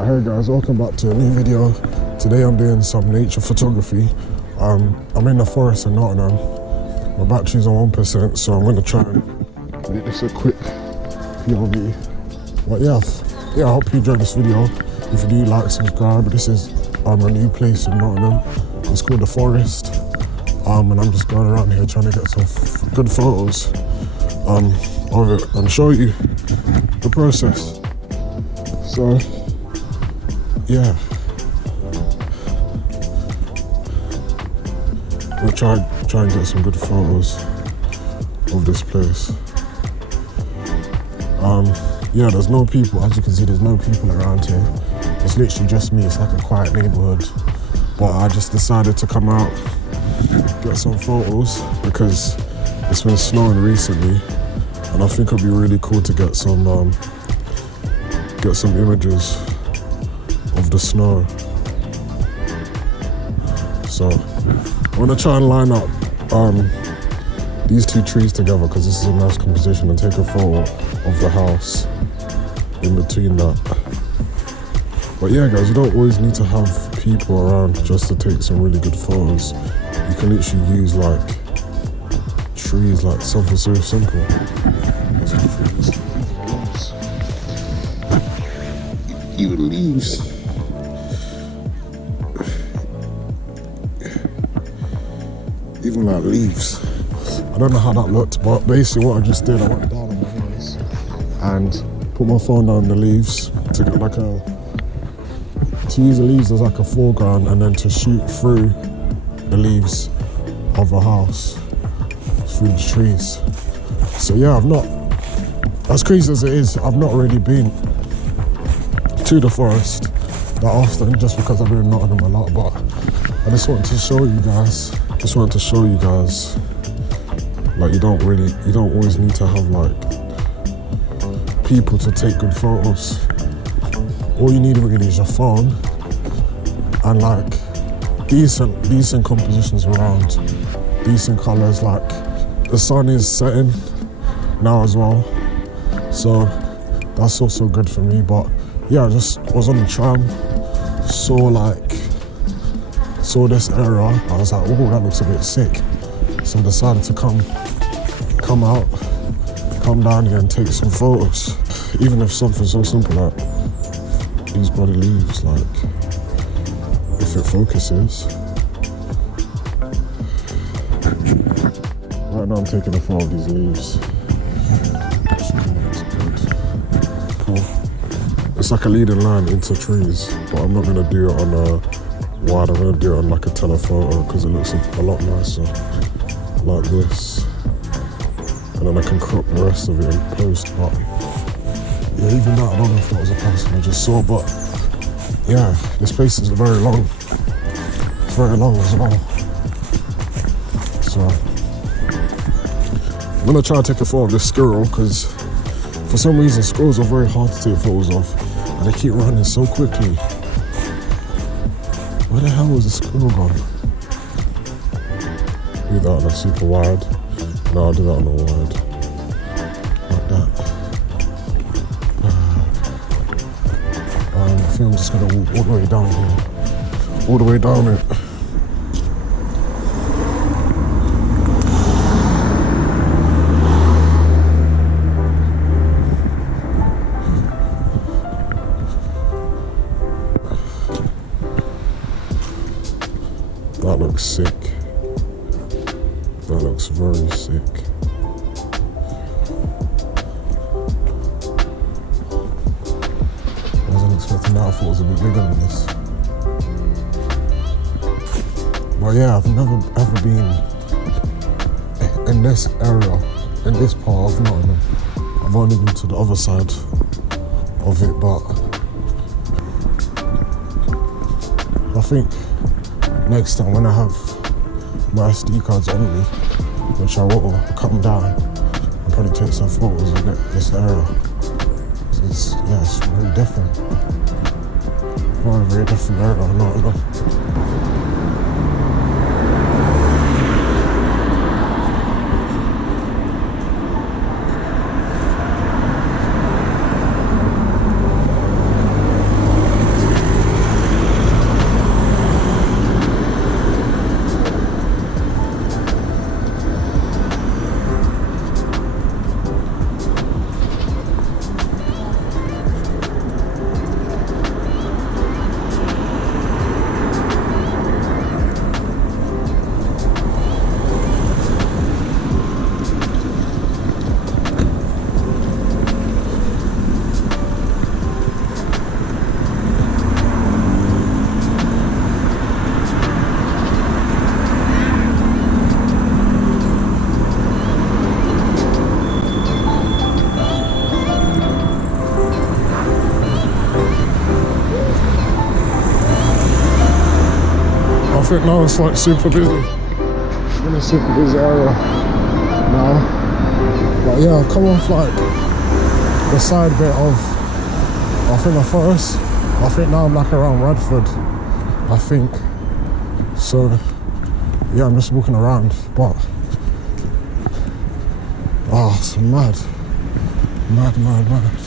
Hey guys, welcome back to a new video. Today I'm doing some nature photography. I'm in the forest in Nottingham. My battery's on 1%, so I'm gonna try and make this a quick POV. But yeah, I hope you enjoyed this video. If you do, like, subscribe. This is a new place in Nottingham. It's called the Forest. And I'm just going around here trying to get some good photos of it and show you the process. So yeah, we'll try and get some good photos of this place. Yeah, there's no people, as you can see, there's no people around here. It's literally just me. It's like a quiet neighborhood. But I just decided to come out, get some photos because it's been snowing recently, and I think it'd be really cool to get some images of the snow. So I'm gonna try and line up these two trees together because this is a nice composition, and take a photo of the house in between that. But yeah guys, you don't always need to have people around just to take some really good photos. You can literally use like trees, like something so simple. Even leaves. Even like leaves. I don't know how that looked, but basically what I just did, I went down on my knees and put my phone down the leaves to get like to use the leaves as like a foreground, and then to shoot through the leaves of a house through the trees. So yeah, as crazy as it is, I've not really been to the forest that often, just because I've been in Nottingham a lot. But I just wanted to show you guys, like you don't always need to have like people to take good photos. All you need really is your phone and like decent compositions around, decent colors. Like the sun is setting now as well, so that's also good for me. But yeah, I just was on the tram, saw this area. I was like, oh, that looks a bit sick. So I decided to come down here and take some photos. Even if something so simple like these bloody leaves, like if it focuses. Right now I'm taking a photo of these leaves. Cool. It's like a leading line into trees, but I'm not gonna do it on a wide. I'm gonna do it on like a telephoto because it looks a lot nicer like this. And then I can crop the rest of it in post. But yeah, even that, I don't know if that was a person I just saw, but yeah, this place is very long. It's very long as well. So I'm gonna try to take a photo of this squirrel because for some reason squirrels are very hard to take photos of, and they keep running so quickly. Where the hell was the squirrel gone? Do that on a super wide. No, I'll do that on a wide. Like that. I think I'm just gonna walk all the way down here. All the way down it. That looks sick. That looks very sick. I wasn't expecting that. I thought it was a bit bigger than this. But yeah, I've never ever been in this area, in this part of Nottingham. I've only been to the other side of it, but I think next time when I have my SD cards on me, which I will, come down and probably take some photos of this area. It's very different. Very different area, Nottingham. think now it's like super busy. I'm in a super busy area now. But yeah, I've come off like the side bit of, I think the forest. I think now I'm like around Radford, I think. So yeah, I'm just walking around, but it's mad. Mad.